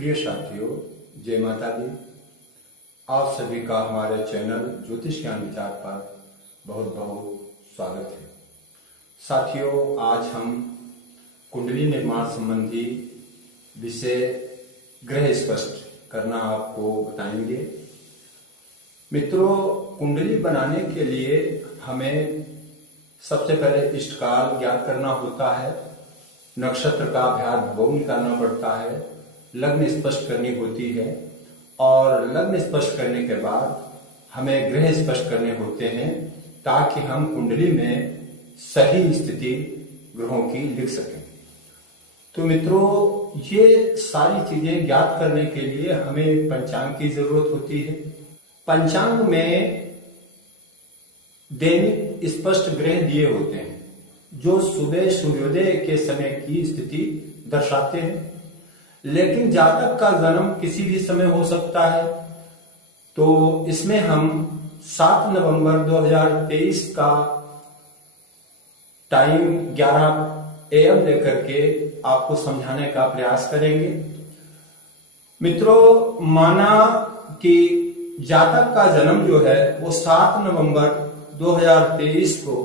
प्रिय साथियों, जय माता दी। आप सभी का हमारे चैनल ज्योतिष ज्ञान विचार पर बहुत बहुत स्वागत है। साथियों, आज हम कुंडली निर्माण संबंधी विषय ग्रह स्पष्ट करना आपको बताएंगे। मित्रों, कुंडली बनाने के लिए हमें सबसे पहले इष्टकाल ज्ञात करना होता है, नक्षत्र का अभ्यास भोग निकालना पड़ता है, लग्न स्पष्ट करनी होती है और लग्न स्पष्ट करने के बाद हमें ग्रह स्पष्ट करने होते हैं ताकि हम कुंडली में सही स्थिति ग्रहों की लिख सकें। तो मित्रों, ये सारी चीजें ज्ञात करने के लिए हमें पंचांग की जरूरत होती है। पंचांग में दैनिक स्पष्ट ग्रह दिए होते हैं जो सुबह सूर्योदय के समय की स्थिति दर्शाते हैं, लेकिन जातक का जन्म किसी भी समय हो सकता है। तो इसमें हम 7 नवंबर 2023 का टाइम 11 AM लेकर के आपको समझाने का प्रयास करेंगे। मित्रों, माना कि जातक का जन्म जो है वो 7 नवंबर 2023 को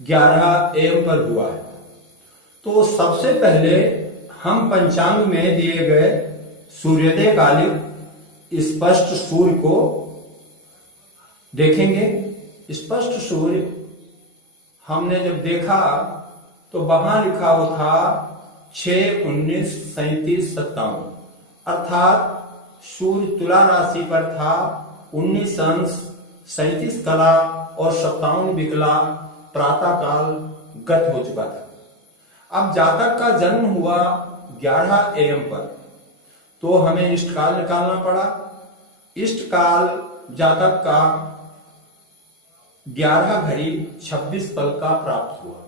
11 AM पर हुआ है। तो सबसे पहले हम पंचांग में दिए गए सूर्योदय कालिक स्पष्ट सूर्य को देखेंगे। स्पष्ट सूर्य हमने जब देखा तो वहां लिखा हुआ था 6, 19, 37, 57, अर्थात सूर्य तुला राशि पर था। 19 अंश 37 कला और 57 विकला प्रातः काल गत हो चुका था। अब जातक का जन्म हुआ 11 AM पर, तो हमें इष्टकाल निकालना पड़ा। इष्टकाल जातक का 11:26 का प्राप्त हुआ।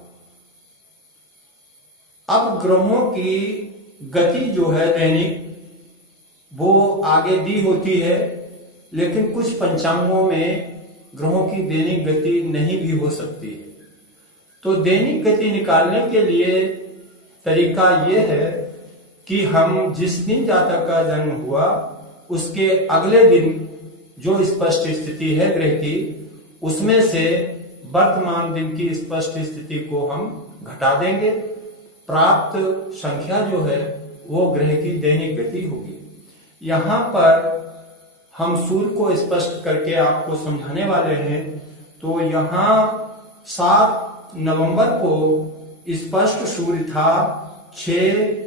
अब ग्रहों की गति जो है दैनिक, वो आगे दी होती है, लेकिन कुछ पंचांगों में ग्रहों की दैनिक गति नहीं भी हो सकती है। तो दैनिक गति निकालने के लिए तरीका यह है कि हम जिस दिन जातक का जन्म हुआ उसके अगले दिन जो स्पष्ट स्थिति है ग्रह की, उसमें से वर्तमान दिन की स्पष्ट स्थिति को हम घटा देंगे। प्राप्त संख्या जो है वो ग्रह की दैनिक गति होगी। यहाँ पर हम सूर्य को स्पष्ट करके आपको समझाने वाले हैं। तो यहाँ 7 नवंबर को स्पष्ट सूर्य था 6,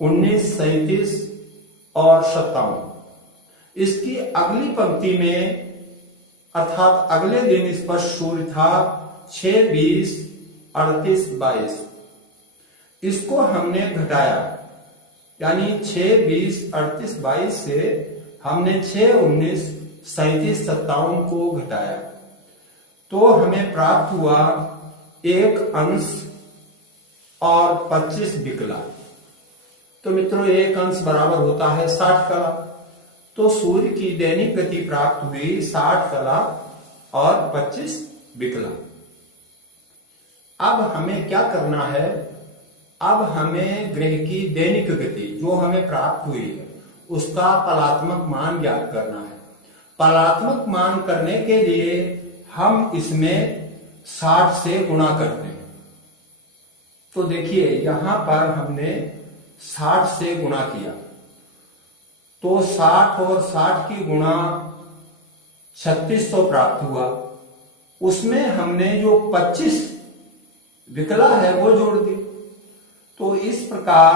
19, 37 और 57। इसकी अगली पंक्ति में अर्थात अगले दिन स्पष्ट सूर्य था 6, 20, 38, 22। इसको हमने घटाया, यानी 6, 20, 38, 22 से हमने 6, 19, 37, 57 को घटाया, तो हमें प्राप्त हुआ 1 अंश और 25 विकला। तो मित्रों, 1 अंश बराबर होता है 60 कला। तो सूर्य की दैनिक गति प्राप्त हुई 60 कला और 25 विकला। अब हमें क्या करना है? अब हमें ग्रह की दैनिक गति जो हमें प्राप्त हुई है उसका पलात्मक मान ज्ञात करना है। पलात्मक मान करने के लिए हम इसमें 60 से गुणा करते हैं। तो देखिए, यहां पर हमने 60 से गुणा किया, तो 60 और 60 की गुणा 3600 प्राप्त हुआ। उसमें हमने जो 25 विकला है वो जोड़ दी। तो इस प्रकार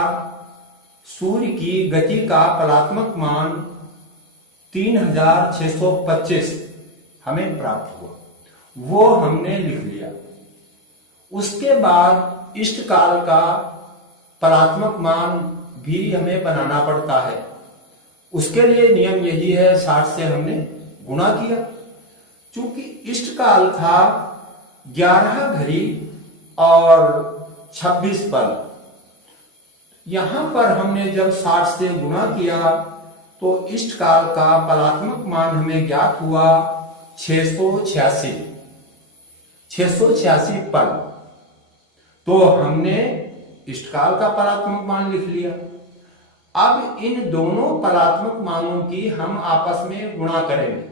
सूर्य की गति का पलात्मक मान 3625 हमें प्राप्त हुआ, वो हमने लिख लिया। उसके बाद इष्टकाल का पलात्मक मान भी हमें बनाना पड़ता है। उसके लिए नियम यही है, 60 से हमने गुणा किया। चूंकि इष्टकाल था 11 घड़ी और 26 पल, यहां पर हमने जब 60 से गुणा किया तो इष्टकाल का पलात्मक मान हमें ज्ञात हुआ 686 पल। तो हमने इष्टकाल का परात्मक मान लिख लिया। अब इन दोनों पलात्मक मानों की हम आपस में गुणा करेंगे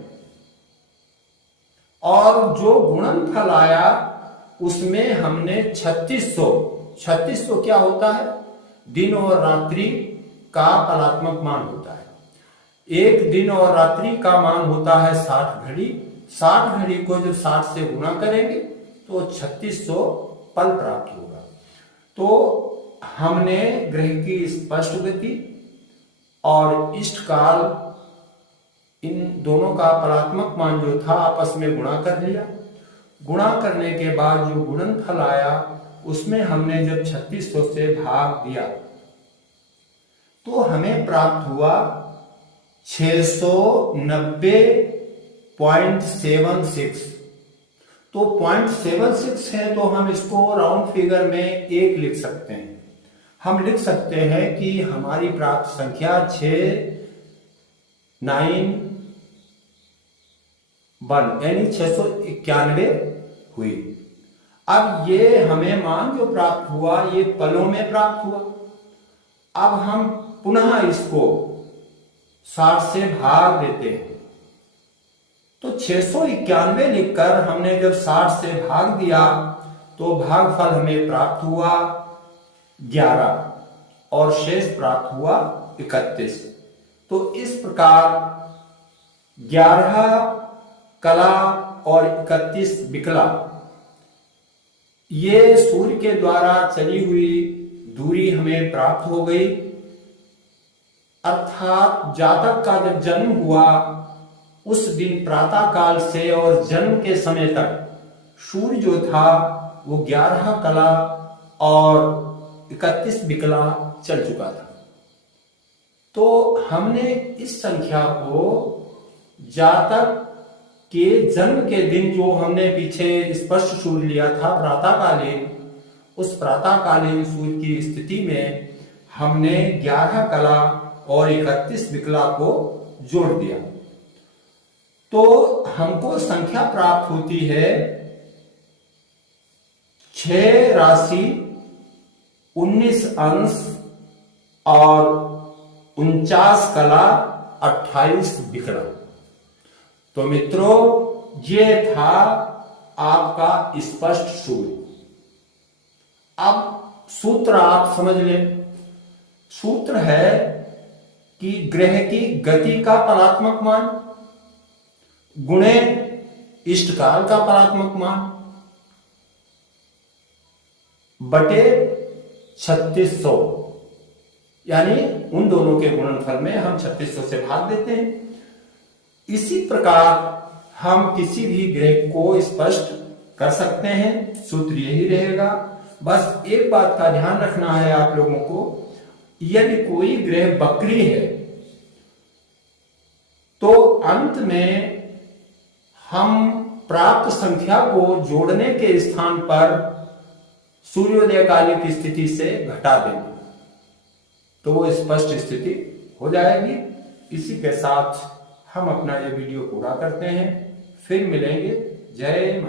और जो गुणनफल आया उसमें हमने 3600 क्या होता है? दिन और रात्रि का पलात्मक मान होता है। एक दिन और रात्रि का मान होता है 60 घड़ी। 60 घड़ी को जब 60 से गुणा करेंगे तो 3600 पल प्राप्त होगा। तो हमने ग्रह की स्पष्ट गति और इष्ट काल, इन दोनों का पलात्मक मान जो था आपस में गुणा कर लिया। गुणा करने के बाद जो गुणनफल आया उसमें हमने जब 3600 से भाग दिया तो हमें प्राप्त हुआ 690.76। तो 0.76 है तो हम इसको राउंड फिगर में 1 लिख सकते हैं। हम लिख सकते हैं कि हमारी प्राप्त संख्या 691 यानी 691 हुई। अब ये हमें मान जो प्राप्त हुआ ये पलों में प्राप्त हुआ। अब हम पुनः इसको 60 से भाग देते हैं तो 691 लिखकर हमने जब 60 से भाग दिया तो भागफल हमें प्राप्त हुआ 11 और शेष प्राप्त हुआ 31। तो इस प्रकार 11 कला और 31 विकला, ये सूर्य के द्वारा चली हुई दूरी हमें प्राप्त हो गई। अर्थात जातक का जब जन्म हुआ उस दिन प्रातः काल से और जन्म के समय तक सूर्य जो था वो 11 कला और 31 विकला चल चुका था। तो हमने इस संख्या को जातक के जन्म के दिन जो हमने पीछे स्पष्ट सूर्य लिया था प्रातःकालीन, उस प्रातःकालीन सूर्य की स्थिति में हमने 11 कला और 31 विकला को जोड़ दिया तो हमको संख्या प्राप्त होती है 6 राशि 19 अंश और 49 कला 28 विकला। तो मित्रों ये था आपका स्पष्ट सूर्य। अब सूत्र आप समझ लें। सूत्र है कि ग्रह की गति का पलात्मक मान गुणे इष्टकाल का पलात्मक मान बटे 3600, यानी उन दोनों के गुणनफल में हम 3600 से भाग देते हैं। इसी प्रकार हम किसी भी ग्रह को स्पष्ट कर सकते हैं। सूत्र यही रहेगा। बस एक बात का ध्यान रखना है आप लोगों को, यदि कोई ग्रह वक्री है तो अंत में हम प्राप्त संख्या को जोड़ने के स्थान पर सूर्योदय कालिक स्थिति से घटा देंगे तो वो स्पष्ट स्थिति हो जाएगी। इसी के साथ हम अपना ये वीडियो पूरा करते हैं। फिर मिलेंगे। जय माता।